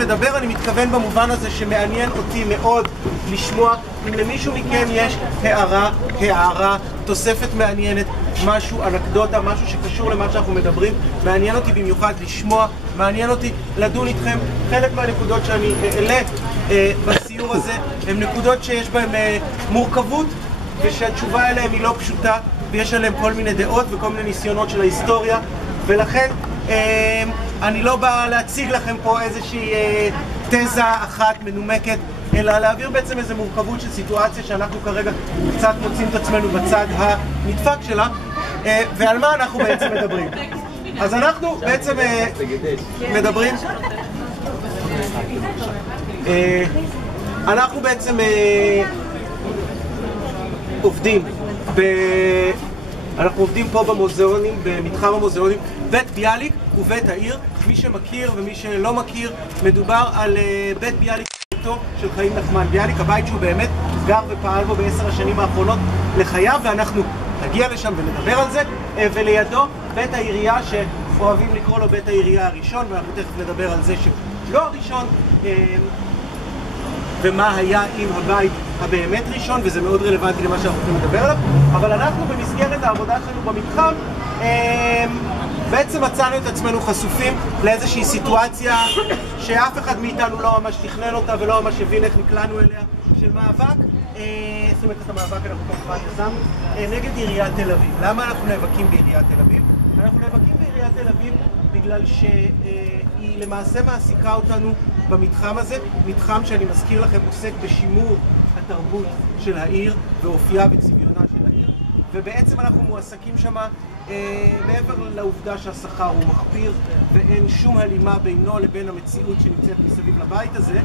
לדבר, אני מתכוון במובן הזה שמעניין אותי מאוד לשמוע אם למישהו מכם יש הערה, תוספת מעניינת, משהו, אנקדוטה, משהו שקשור למה שאנחנו מדברים. מעניין אותי במיוחד לשמוע, מעניין אותי לדון איתכם. חלק מהנקודות שאני אעלה בסיור הזה הן נקודות שיש בהן מורכבות, ושהתשובה אליהן היא לא פשוטה, ויש עליהן כל מיני דעות וכל מיני ניסיונות של ההיסטוריה, ולכן אני לא בא להציג לכם פה איזושהי תזה אחת מנומקת, אלא להעביר בעצם איזו מורכבות של סיטואציה שאנחנו כרגע קצת מוצאים את עצמנו בצד הנדפק שלה. ועל מה אנחנו בעצם מדברים? אז אנחנו בעצם מדברים, אנחנו בעצם אנחנו עובדים פה במוזיאונים, במתחם המוזיאונים, בית ביאליק ובית העיר. מי שמכיר ומי שלא מכיר, מדובר על בית ביאליק של חיים נחמן ביאליק, הבית שהוא באמת גר ופעל בו ב10 השנים האחרונות לחייו, ואנחנו נגיע לשם ונדבר על זה. ולידו בית העירייה, שאוהבים לקרוא לו בית העירייה הראשון, ואנחנו תכף נדבר על זה שלא הראשון, ומה היה עם הבית הבאמת ראשון, וזה מאוד רלוונטי למה שאנחנו יכולים לדבר עליו. אבל אנחנו במסגרת העבודה שלנו במתחם בעצם מצאנו את עצמנו חשופים לאיזושהי סיטואציה שאף אחד מאיתנו לא ממש תכנן אותה ולא ממש הבין איך נקלענו אליה, של מאבק, זאת אומרת את המאבק אנחנו כמובן יזמנו, נגד עיריית תל אביב. למה אנחנו נאבקים בעיריית תל אביב? אנחנו נאבקים בעיריית תל אביב בגלל שהיא למעשה מעסיקה אותנו במתחם הזה, מתחם שאני מזכיר לכם עוסק בשימור התרבות של העיר ואופייה וצביונה של העיר, ובעצם אנחנו מועסקים שם מעבר לעובדה שהשכר הוא מחפיר ואין שום הלימה בינו לבין המציאות שנמצאת מסביב לבית הזה.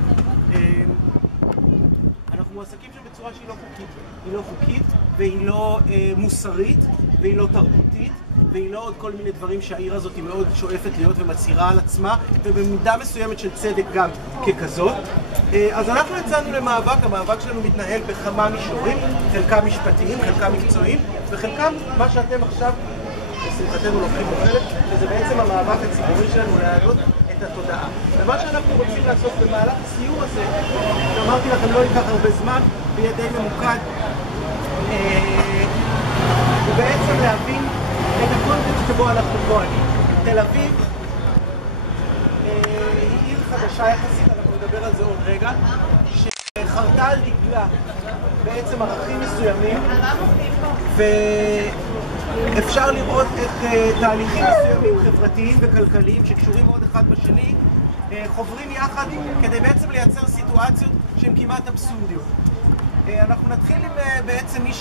אנחנו מועסקים שם בצורה שהיא לא חוקית. היא לא חוקית והיא לא מוסרית והיא לא תרבותית והיא לא עוד כל מיני דברים שהעיר הזאת היא מאוד שואפת להיות ומצהירה על עצמה, ובמידה מסוימת של צדק גם ככזאת. אז אנחנו יצאנו למאבק. המאבק שלנו מתנהל בכמה מישורים, חלקם משפטיים, חלקם מקצועיים, וחלקם מה שאתם עכשיו לשמחתנו לוקחים בחלק, וזה בעצם המאבק הציבורי שלנו להעלות את התודעה. ומה שאנחנו רוצים לעשות במהלך הסיור הזה, שאמרתי לכם לא ייקח הרבה זמן ויהיה די ממוקד, הוא בעצם להבין את הקונטקסט שבו אנחנו פועלים. תל אביב היא עיר חדשה יחסית, אנחנו נדבר על זה עוד רגע, שחרתה על דגלה בעצם ערכים מסוימים, ואפשר לראות את תהליכים מסוימים חברתיים וכלכליים שקשורים מאוד אחד בשני חוברים יחד כדי בעצם לייצר סיטואציות שהן כמעט אבסורדיות. אנחנו נתחיל עם בעצם מי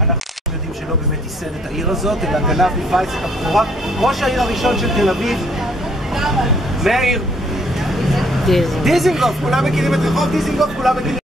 אנחנו יודעים שלא באמת ייסד את העיר הזאת, אלא גנב מבייס את הבכורה. ראש העיר הראשון של תל אביב, מאיר דיזינגוף. כולם מכירים את רחוב דיזינגוף, כולם מכירים